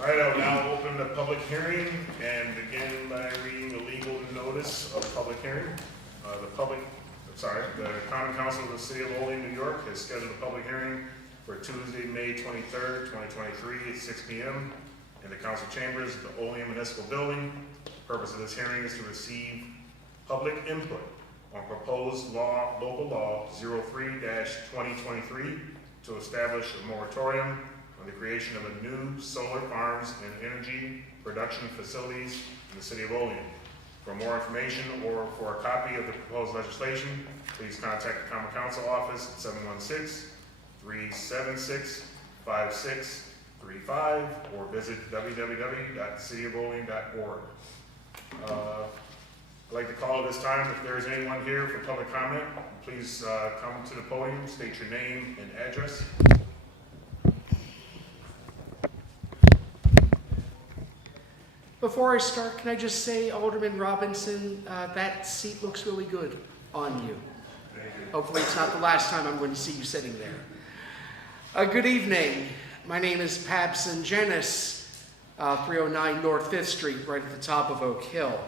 All right, I'll now open the public hearing and begin by reading the legal notice of public hearing. The Common Council of the City of Olean, New York has scheduled a public hearing for Tuesday, May 23rd, 2023 at 6 p.m. in the council chambers of the Olean Municipal Building. The purpose of this hearing is to receive public input on proposed local law 03-2023 to establish a moratorium on the creation of a new solar farms and energy production facilities in the city of Olean. For more information or for a copy of the proposed legislation, please contact the Common Council office at 716-376-5635 or visit www.cityofolean.org. I'd like to call at this time, if there is anyone here for public comment, please come to the podium, state your name and address. Before I start, can I just say, Alderman Robinson, that seat looks really good on you. Thank you. Hopefully it's not the last time I'm going to see you sitting there. Good evening. My name is Pabson Jenis, 309 North 5th Street, right at the top of Oak Hill.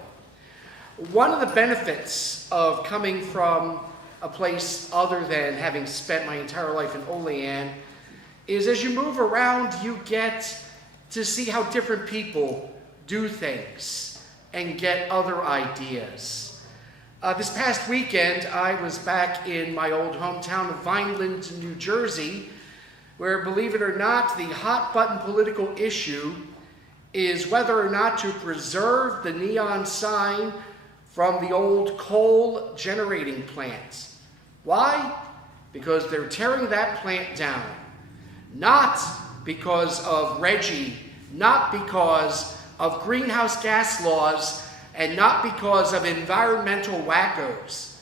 One of the benefits of coming from a place other than having spent my entire life in Olean is as you move around, you get to see how different people do things and get other ideas. This past weekend, I was back in my old hometown of Vineland, New Jersey, where, believe it or not, the hot-button political issue is whether or not to preserve the neon sign from the old coal generating plant. Why? Because they're tearing that plant down. Not because of Reggie, not because of greenhouse gas laws, and not because of environmental wackos.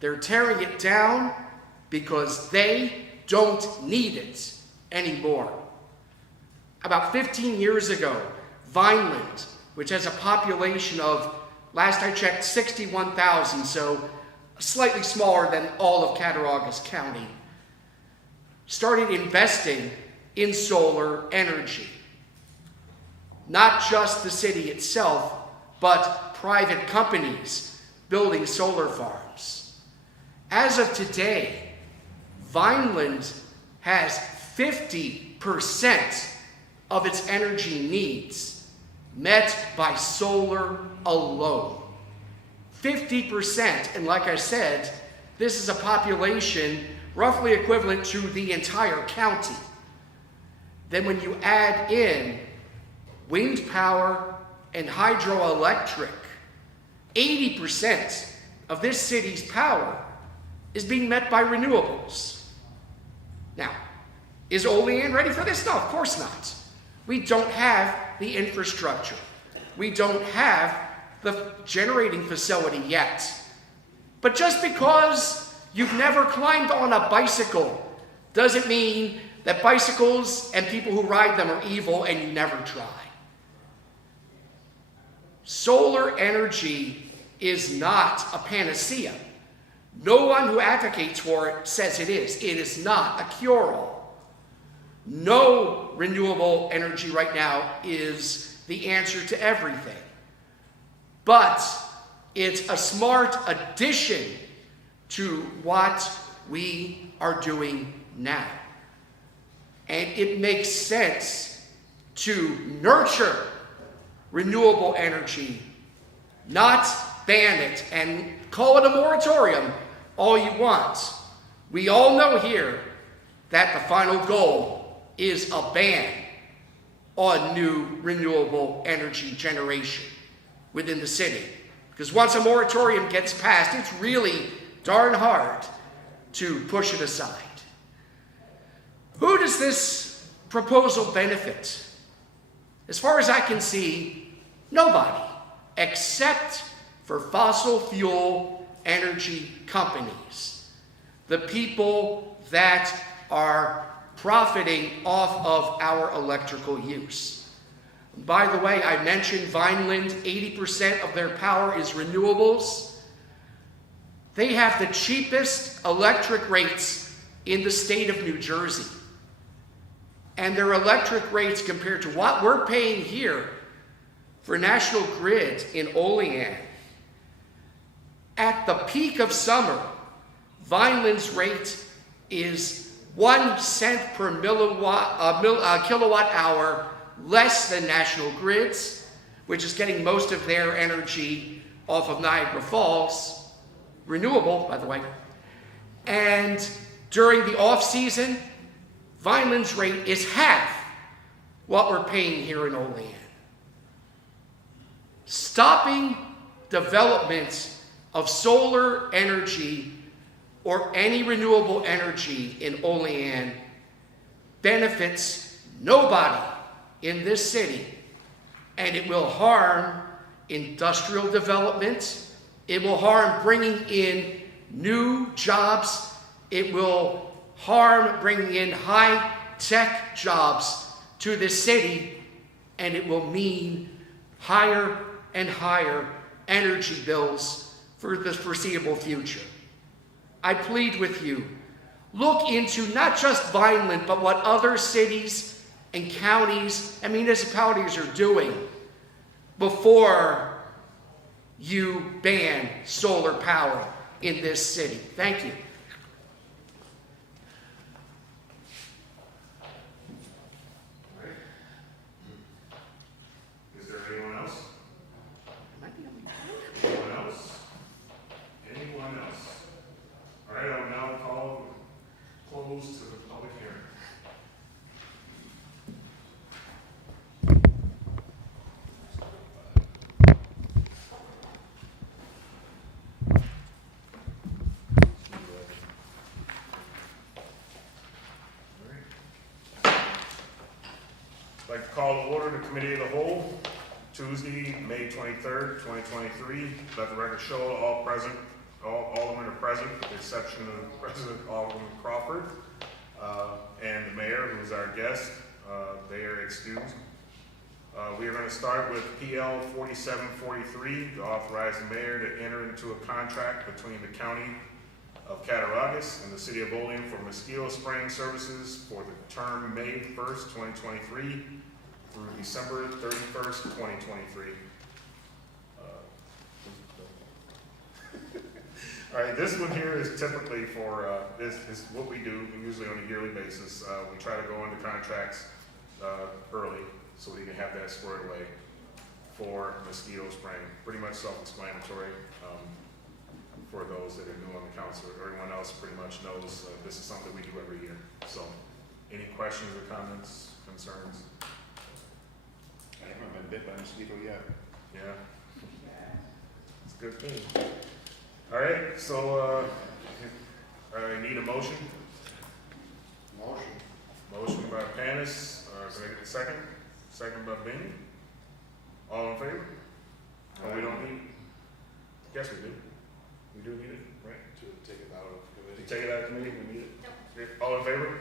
They're tearing it down because they don't need it anymore. About 15 years ago, Vineland, which has a population of, last I checked, 61,000, so slightly smaller than all of Cattaraugus County, started investing in solar energy. Not just the city itself, but private companies building solar farms. As of today, Vineland has 50% of its energy needs met by solar alone. 50%, and like I said, this is a population roughly equivalent to the entire county. Then when you add in wind power and hydroelectric, 80% of this city's power is being met by renewables. Now, is Olean ready for this? No, of course not. We don't have the infrastructure. We don't have the generating facility yet. But just because you've never climbed on a bicycle doesn't mean that bicycles and people who ride them are evil and you never try. Solar energy is not a panacea. No one who advocates for it says it is. It is not a cure-all. No renewable energy right now is the answer to everything. But it's a smart addition to what we are doing now. And it makes sense to nurture renewable energy, not ban it and call it a moratorium all you want. We all know here that the final goal is a ban on new renewable energy generation within the city. Because once a moratorium gets passed, it's really darn hard to push it aside. Who does this proposal benefit? As far as I can see, nobody, except for fossil fuel energy companies, the people that are profiting off of our electrical use. By the way, I mentioned Vineland, 80% of their power is renewables. They have the cheapest electric rates in the state of New Jersey. and their electric rates compared to what we're paying here for National Grid in Olean, at the peak of summer, Vineland's rate is 1 cent per kilowatt hour less than National Grid's, which is getting most of their energy off of Niagara Falls, renewable, by the way. And during the off-season, Vineland's rate is half what we're paying here in Olean. Stopping development of solar energy or any renewable energy in Olean benefits nobody in this city, and it will harm industrial development, it will harm bringing in new jobs, it will harm bringing in high-tech jobs to this city, and it will mean higher and higher energy bills for the foreseeable future. I plead with you, look into not just Vineland, but what other cities and counties and municipalities are doing before you ban solar power in this city. Thank you. Is there anyone else? Anyone else? Anyone else? All right, I will now call close to the public hearing. I'd like to call to order the Committee of the Whole, Tuesday, May 23rd, 2023. Let the record show all present, all aldermen are present, with the exception of President Alderman Crawford and the mayor, who is our guest. They are excused. We are going to start with PL 4743 to authorize the mayor to enter into a contract between the County of Cattaraugus and the City of Olean for mosquito spraying services for the term May 1st, 2023 through December 31st, 2023. All right, this one here is typically for, this is what we do usually on a yearly basis. We try to go into contracts early so we can have that squared away for mosquito spraying. Pretty much self-explanatory for those that are new on the council. Everyone else pretty much knows this is something we do every year. So, any questions or comments, concerns? I haven't been bit by a mosquito yet. Yeah, it's a good thing. All right, so I need a motion. Motion by Panis. Can I get a second? Second by Bing. All in favor? Oh, we don't need? Yes, we do. We do need it, right? To take it out of committee. Take it out of committee, we need it? Nope. All in favor?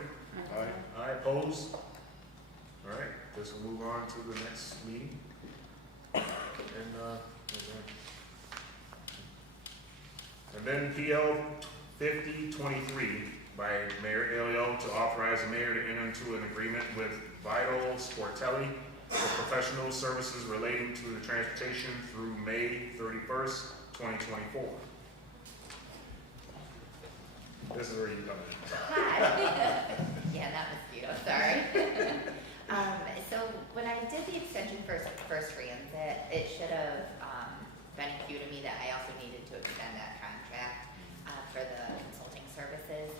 Aye. Aye, opposed? All right, this will move on to the next meeting. And then PL 5023 by Mayor Elio to authorize the mayor to enter into an agreement with Vital Sportelli for professional services relating to the transportation through May 31st, 2024. This is where you come in. Hi. Yeah, that mosquito, sorry. So when I did the extension first transit, it should have been a cue to me that I also needed to extend that contract for the consulting services.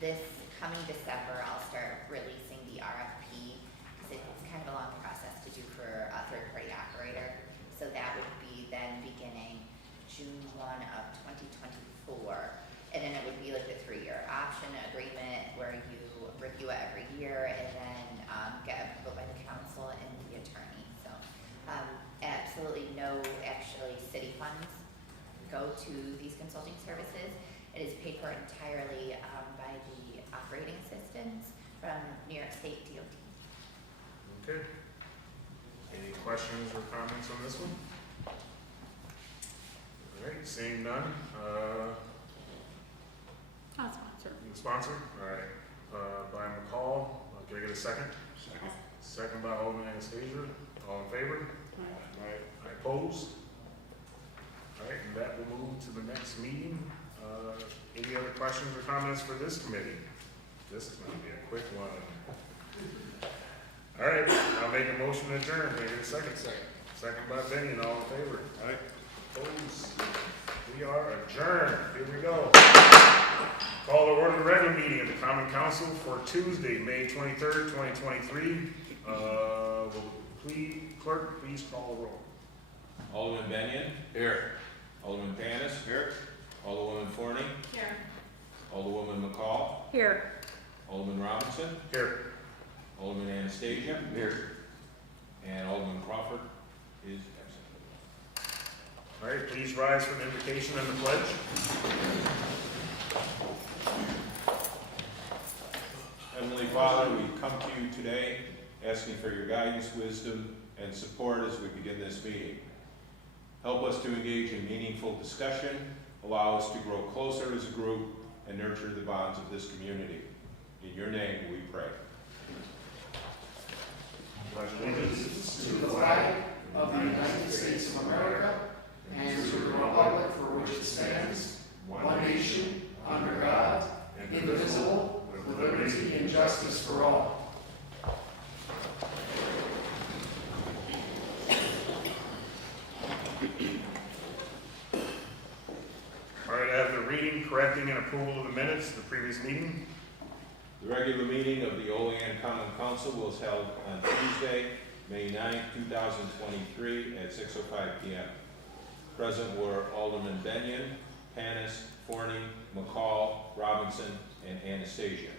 This coming December, I'll start releasing the RFP because it's kind of a long process to do for a third-party operator. So that would be then beginning June 1 of 2024. And then it would be like the 3-year option agreement where you review it every year and then get approval by the council and the attorney. So absolutely no actually city funds go to these consulting services. It is paid for entirely by the operating assistants from New York State DOT. Okay. Any questions or comments on this one? All right, seeing none. I'll sponsor. Sponsor? All right. By McCall. Can I get a second? Second by Alderman Anastasia. All in favor? I oppose. All right, and that will move to the next meeting. Any other questions or comments for this committee? This is going to be a quick one. All right, I'll make a motion to adjourn. Can I get a second? Second by Benny, and all in favor? Aye. Opposed? We are adjourned. Here we go. Call to order the regular meeting of the Common Council for Tuesday, May 23rd, 2023. Will the clerk please call the roll? Alderman Benyon. Here. Alderman Panis. Here. Alderwoman Forney. Here. Alderwoman McCall. Here. Alderman Robinson. Here. Alderman Anastasia. Here. And Alderman Crawford is absent. All right, please rise for the invocation and the pledge. Heavenly Father, we come to you today asking for your guidance, wisdom, and support as we begin this meeting. Help us to engage in meaningful discussion, allow us to grow closer as a group, and nurture the bonds of this community. In your name we pray. Pledge allegiance To the flag of the United States of America and to the republic for which it stands, one nation, under God, indivisible, with liberty and justice for all. All right, I have the reading, correcting, and approval of the minutes of the previous meeting. The regular meeting of the Olean Common Council was held on Tuesday, May 9, 2023 at 6:05 p.m. Present were Alderman Benyon, Panis, Forney, McCall, Robinson, and Anastasia.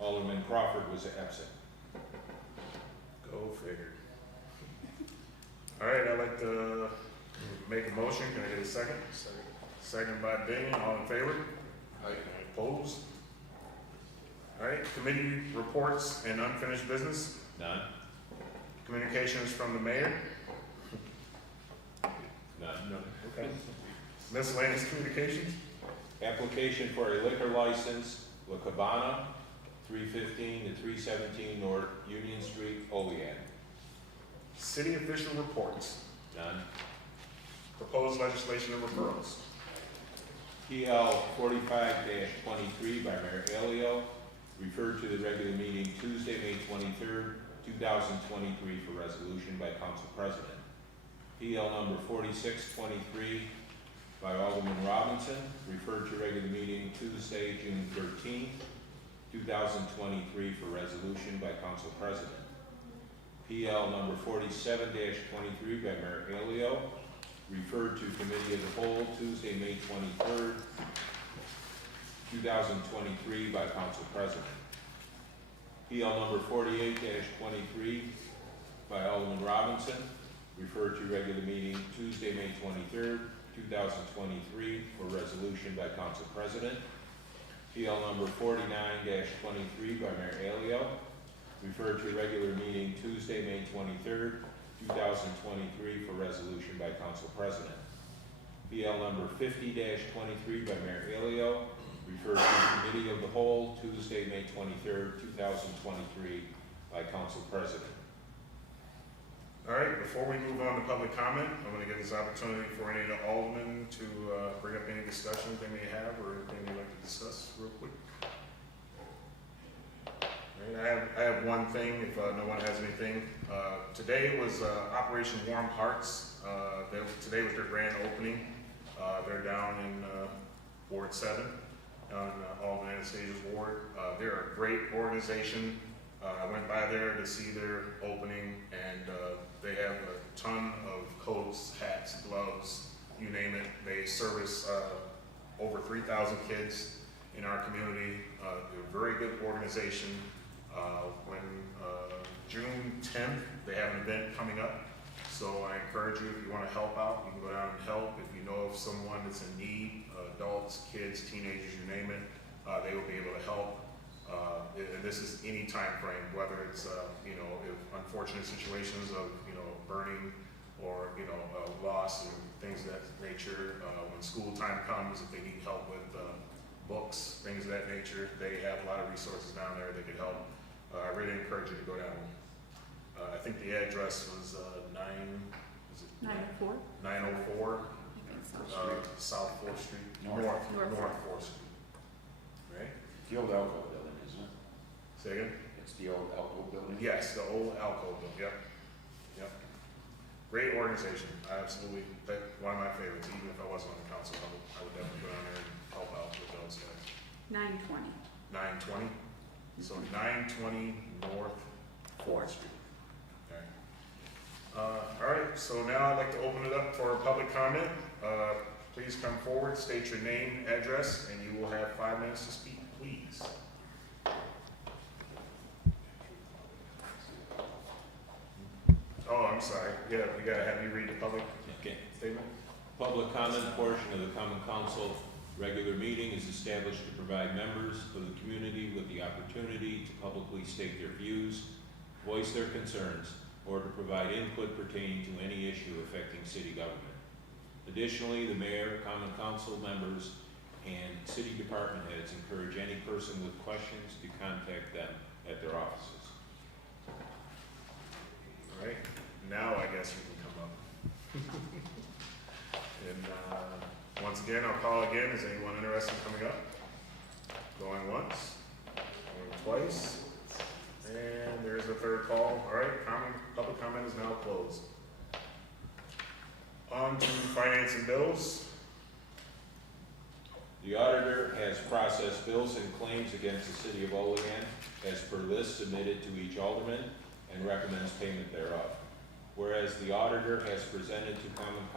Alderman Crawford was absent. Go figure. All right, I'd like to make a motion. Can I get a second? Second by Benny. All in favor? Aye. Opposed? All right, committee reports and unfinished business. None? Communications from the mayor. None. Okay. Miscellaneous communications. Application for a liquor license, La Cabana, 315 to 317 North Union Street, Olean. City official reports. None. Proposed legislation and referrals. PL 45-23 by Mayor Elio, referred to the regular meeting Tuesday, May 23rd, 2023 for resolution by Council President. PL number 4623 by Alderman Robinson, referred to regular meeting Tuesday, June 13th, 2023 for resolution by Council President. PL number 47-23 by Mayor Elio, referred to Committee of the Whole Tuesday, May 23rd, 2023 by Council President. PL number 48-23 by Alderman Robinson, referred to regular meeting Tuesday, May 23rd, 2023 for resolution by Council President. PL number 49-23 by Mayor Elio, referred to regular meeting Tuesday, May 23rd, 2023 for resolution by Council President. PL number 50-23 by Mayor Elio, referred to Committee of the Whole Tuesday, May 23rd, 2023 by Council President. All right, before we move on to public comment, I'm going to give this opportunity for any of the aldermen to bring up any discussions they may have or anything they'd like to discuss real quick. All right, I have one thing, if no one has anything. Today was Operation Warm Hearts. Today was their grand opening. They're down in Ward 7 on Alderman Anastasia's ward. They're a great organization. I went by there to see their opening, and they have a ton of coats, hats, gloves, you name it. They service over 3,000 kids in our community. They're a very good organization. When June 10th, they have an event coming up. So I encourage you, if you want to help out, you can go down and help. If you know of someone that's in need, adults, kids, teenagers, you name it, they will be able to help. And this is any time frame, whether it's if unfortunate situations of burning or loss and things of that nature. When school time comes, if they need help with books, things of that nature, they have a lot of resources down there that could help. I really encourage you to go down. I think the address was, is it? 904? 904, I think so. South 4th Street, North. North North. 4th Street. Right? The old Alco building, isn't it? Say again? It's the old Alco building? Yes, the old Alco building, yep, yep. Great organization, absolutely, one of my favorites, even if I wasn't on the council, I would definitely go down there and help out with those guys. 920. 920, so 920 North 4th Street. All right, so now I'd like to open it up for public comment. Please come forward, state your name, address, and you will have 5 minutes to speak, please. Oh, I'm sorry, we gotta have you read the public Okay. statement. Public comment portion of the common council regular meeting is established to provide members of the community with the opportunity to publicly state their views, voice their concerns, or to provide input pertaining to any issue affecting city government. Additionally, the mayor, common council members, and city department heads encourage any person with questions to contact them at their offices. All right, now I guess you can come up. And once again, I'll call again. Is anyone interested in coming up? Going once, going twice, and there's a third call. All right, public comment is now closed. On to finance and bills. The auditor has processed bills and claims against the city of Olean as per list submitted to each alderman and recommends payment thereof. Whereas the auditor has presented to the common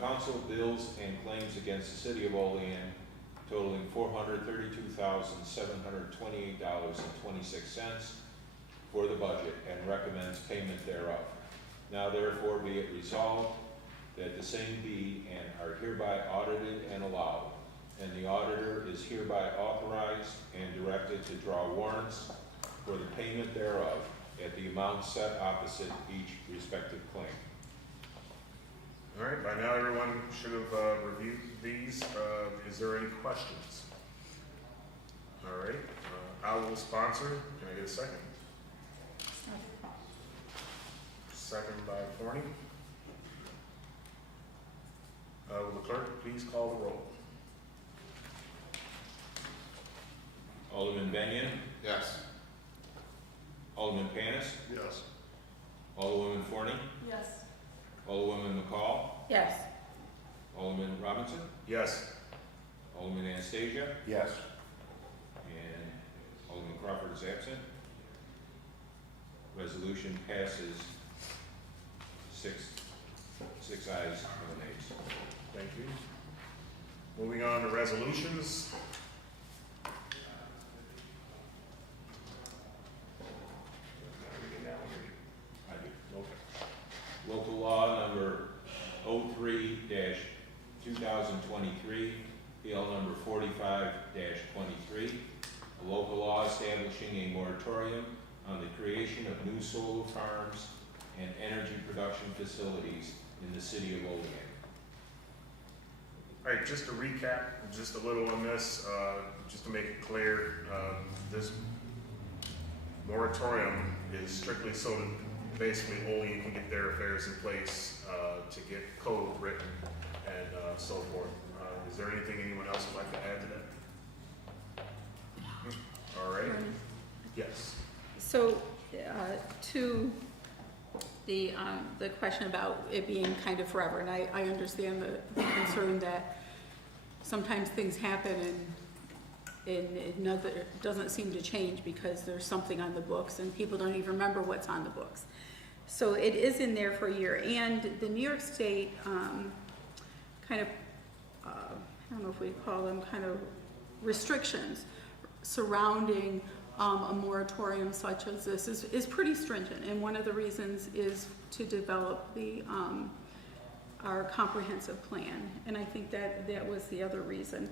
council bills and claims against the city of Olean totaling $432,728.26 for the budget and recommends payment thereof. Now therefore be it resolved that the same be and are hereby audited and allowed, and the auditor is hereby authorized and directed to draw warrants for the payment thereof at the amount set opposite each respective claim. All right, by now everyone should have reviewed these. Is there any questions? All right, I will sponsor. Can I get a second? Second by Forney. Will the clerk please call the roll? Alderman Benyon, Yes. Alderman Panis, Yes. Alderwoman Forney, Yes. Alderwoman McCall, Yes. Alderman Robinson, Yes. Alderman Anastasia, Yes. and Alderman Crawford is absent. Resolution passes six ayes, no nays. Thank you. Moving on to resolutions. Okay. Local law number 03-2023, PL number 45-23, a local law establishing a moratorium on the creation of new solar farms and energy production facilities in the city of Olean. All right, just to recap, just a little on this, just to make it clear, this moratorium is strictly so that basically Olean can get their affairs in place to get code written and so forth. Is there anything anyone else would like to add to that? All right, yes. So, to the question about it being kind of forever, and I understand the concern that sometimes things happen and it doesn't seem to change because there's something on the books and people don't even remember what's on the books. So it is in there for a year, and the New York State kind of, I don't know if we call them kind of restrictions surrounding a moratorium such as this is pretty stringent, and one of the reasons is to develop our comprehensive plan, and I think that was the other reason.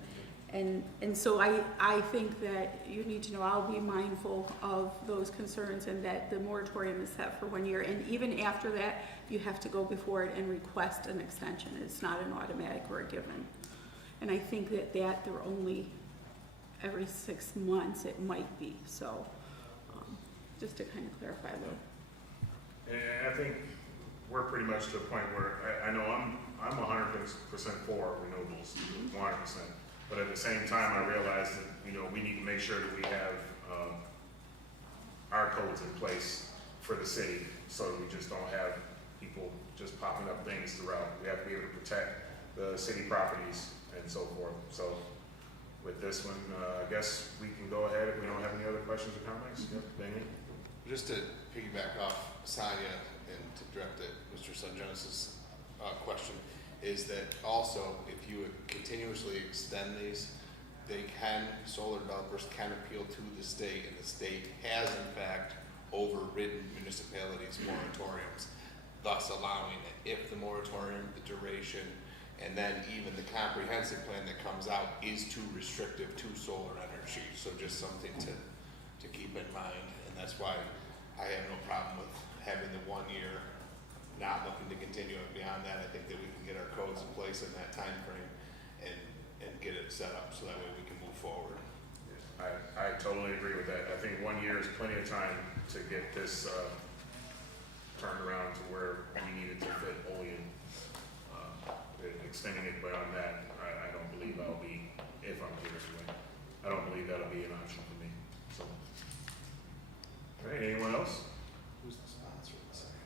And so I think that you need to know I'll be mindful of those concerns and that the moratorium is set for 1 year. And even after that, you have to go before it and request an extension. It's not an automatic or a given. And I think that they're only every 6 months it might be, so, just to kind of clarify a little. And I think we're pretty much to a point where I know I'm 100% for renewables, 100%. But at the same time, I realize that, we need to make sure that we have our codes in place for the city, so that we just don't have people just popping up things throughout. We have to be able to protect the city properties and so forth. So with this one, I guess we can go ahead if we don't have any other questions or comments. Yep, Damien? Just to piggyback off Sonia and to direct it, Mr. Sungenis's question, is that also if you would continuously extend these, solar developers can appeal to the state, and the state has in fact overridden municipalities' moratoriums, thus allowing it, if the moratorium, the duration, and then even the comprehensive plan that comes out is too restrictive to solar energy. So just something to keep in mind, and that's why I have no problem with having the 1 year, not looking to continue it beyond that. I think that we can get our codes in place in that time frame and get it set up so that way we can move forward. I totally agree with that. I think 1 year is plenty of time to get this turned around to where we need it to fit Olean. Extending it beyond that, I don't believe I'll be, if I'm here anyway, I don't believe that'll be an option for me. So, all right, anyone else? Who's the sponsor of the second?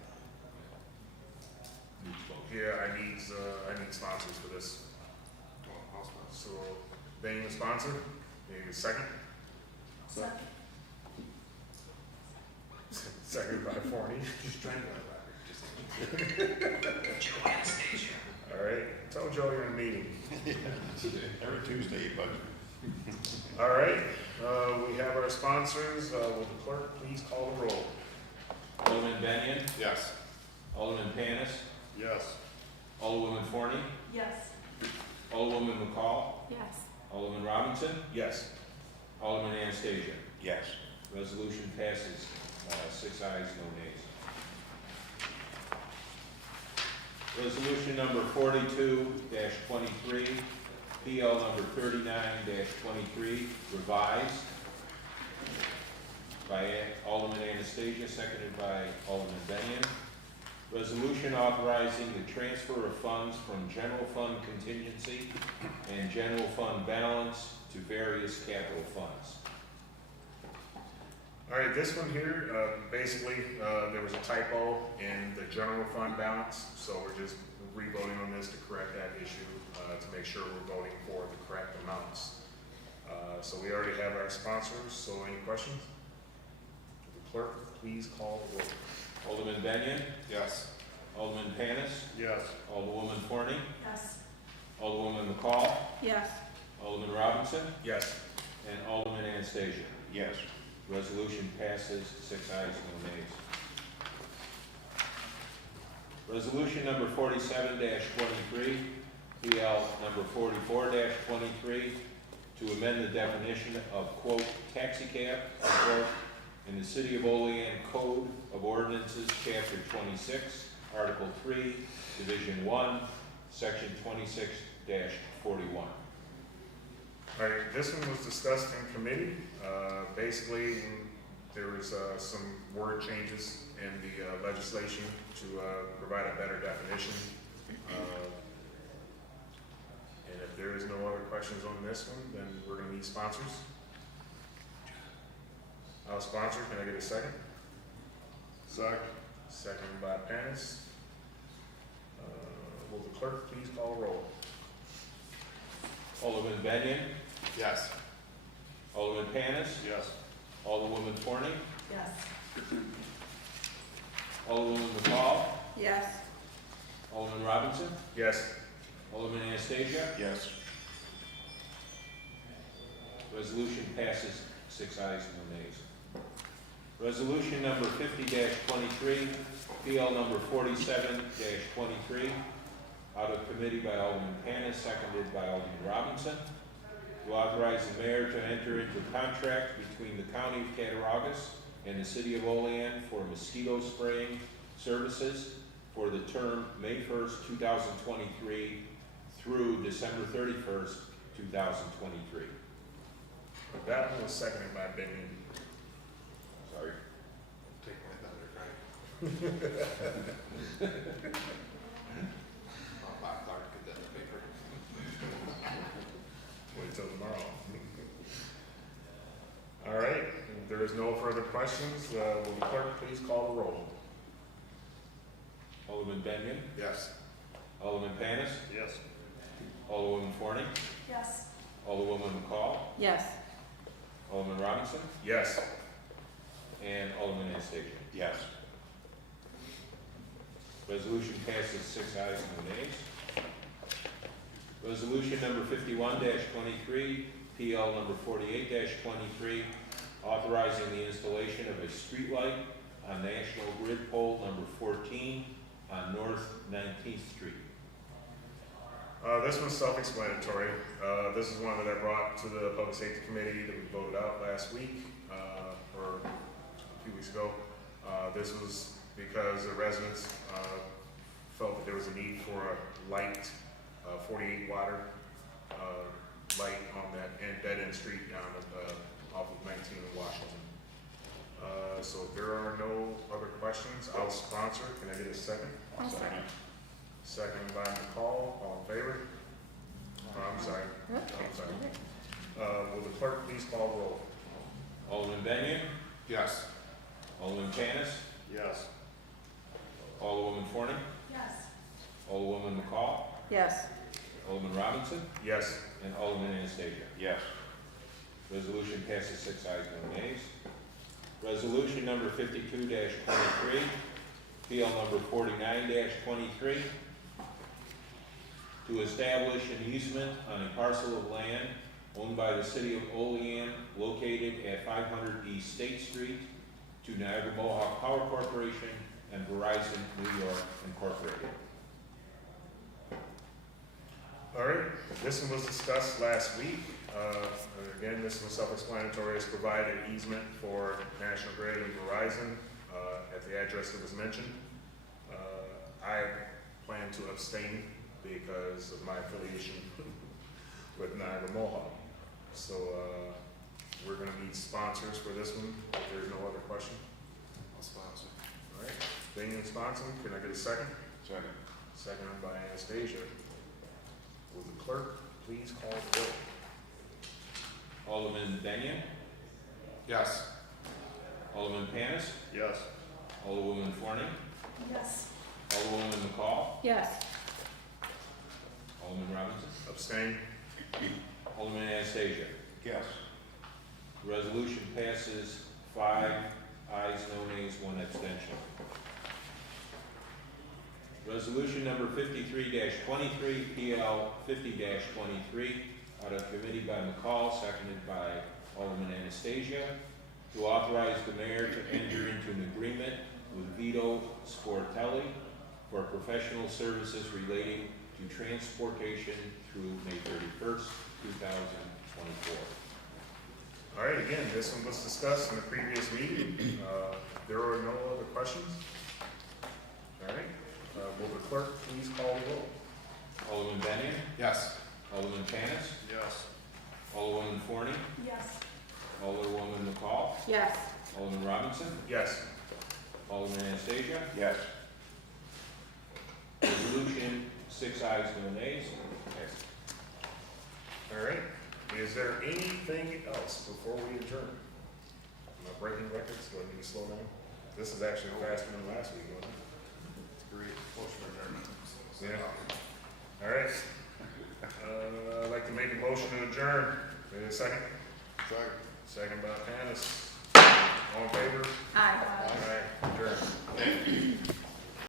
Yeah, I need sponsors for this. I'll sponsor. So, being the sponsor, need a second? Second by Forney. Just trying to go on record. Just All right, tell Joe you're in a meeting. Every Tuesday, you budget. All right, we have our sponsors. Will the clerk please call the roll? Alderman Benyon, Yes. Alderman Panis, Yes. Alderwoman Forney, Yes. Alderwoman McCall, Yes. Alderman Robinson, Yes. Alderman Anastasia. Yes. Resolution passes, 6 ayes, no nays. Resolution number 42-23, PL number 39-23, revised by Alderman Anastasia, seconded by Alderman Benyon. Resolution authorizing the transfer of funds from general fund contingency and general fund balance to various capital funds. All right, this one here, basically, there was a typo in the general fund balance, so we're just re-voting on this to correct that issue, to make sure we're voting for the correct amounts. So we already have our sponsors, so any questions? The clerk, please call the roll. Alderman Benyon, Yes. Alderman Panis, Yes. Alderwoman Forney, Yes. Alderwoman McCall, Yes. Alderman Robinson, Yes. and Alderman Anastasia. Yes. Resolution passes, 6 ayes, no nays. Resolution number 47-23, PL number 44-23, to amend the definition of, quote, taxicab, quote, in the City of Olean Code of Ordinances, Chapter 26, Article 3, Division 1, Section 26-41. All right, this one was discussed in committee. Basically, there was some word changes in the legislation to provide a better definition. And if there is no other questions on this one, then we're gonna need sponsors. I'll sponsor, can I get a second? Second. Second by Panis. Will the clerk please call roll? Alderman Benyon, Yes. Alderman Panis, Yes. Alderwoman Forney, Yes. Alderwoman McCall, Yes. Alderman Robinson, Yes. Alderman Anastasia. Yes. Resolution passes, 6 ayes, no nays. Resolution number 50-23, PL number 47-23, out of committee by Alderman Panis, seconded by Alderman Robinson, to authorize the mayor to enter into contract between the County of Cattaraugus and the City of Olean for mosquito spraying services for the term May 1st, 2023 through December 31st, 2023. That one was seconded by Benyon. Sorry. Take my thunder, Frank. Bob Clark, get that in the paper. Wait till tomorrow. All right, if there is no further questions, will the clerk please call the roll? Alderman Benyon, Yes. Alderman Panis, Yes. Alderwoman Forney, Yes. Alderwoman McCall, Yes. Alderman Robinson, Yes. and Alderman Anastasia. Yes. Resolution passes 6 ayes, no nays. Resolution number 51-23, PL number 48-23, authorizing the installation of a streetlight on National Grid Pole number 14 on North 19th Street. This one's self-explanatory. This is one that I brought to the Public Safety Committee that we voted out last week, or a few weeks ago. This was because the residents felt that there was a need for a light, 48 water light on that dead-end street down off of 19 in Washington. So if there are no other questions, I'll sponsor. Can I get a second? I'll second. Second by McCall, all in favor? I'm sorry. Will the clerk please call the roll? Alderman Benyon, Yes. Alderman Panis, Yes. Alderwoman Forney, Yes. Alderwoman McCall, Yes. Alderman Robinson, Yes. and Alderman Anastasia. Yes. Resolution passes 6 ayes, no nays. Resolution number 52-23, PL number 49-23, to establish an easement on a parcel of land owned by the city of Olean located at 500 East State Street to Niagara Mohawk Power Corporation and Verizon New York Incorporated. All right, this one was discussed last week. Again, this was self-explanatory. It's provide an easement for National Grid and Verizon at the address that was mentioned. I plan to abstain because of my affiliation with Niagara Mohawk. So we're going to need sponsors for this one. If there's no other question. I'll sponsor. All right, Daniel sponsoring. Can I get a second? Second. Seconded by Anastasia. Will the clerk please call the roll? Alderman Benyon, Yes. Alderman Panis, Yes. Alderwoman Forney, Yes. Alderwoman McCall, Yes. Alderman Robinson, Abstain? Alderman Anastasia. Yes. Resolution passes 5 ayes, no nays, 1 abstention. Resolution number 53-23, PL 50-23, out of committee by McCall, seconded by Alderman Anastasia, to authorize the mayor to enter into an agreement with Vito Sportelli for professional services relating to transportation through May 31st, 2024. All right, again, this one was discussed in the previous meeting. There are no other questions? All right, will the clerk please call the roll? Alderman Benyon, Yes. Alderman Panis, Yes. Alderwoman Forney, Yes. Alderwoman McCall, Yes. Alderman Robinson, Yes. Alderman Anastasia. Yes. Resolution, 6 ayes, no nays. Passes. All right, is there anything else before we adjourn? Am I breaking records? Do I need to slow down? This is actually faster than last week, wasn't It's great. Motion adjournment. it? Yeah. All right. I'd like to make a motion to adjourn. Wait a second. Second. Second by Panis. All in favor? Aye. All right, adjourn.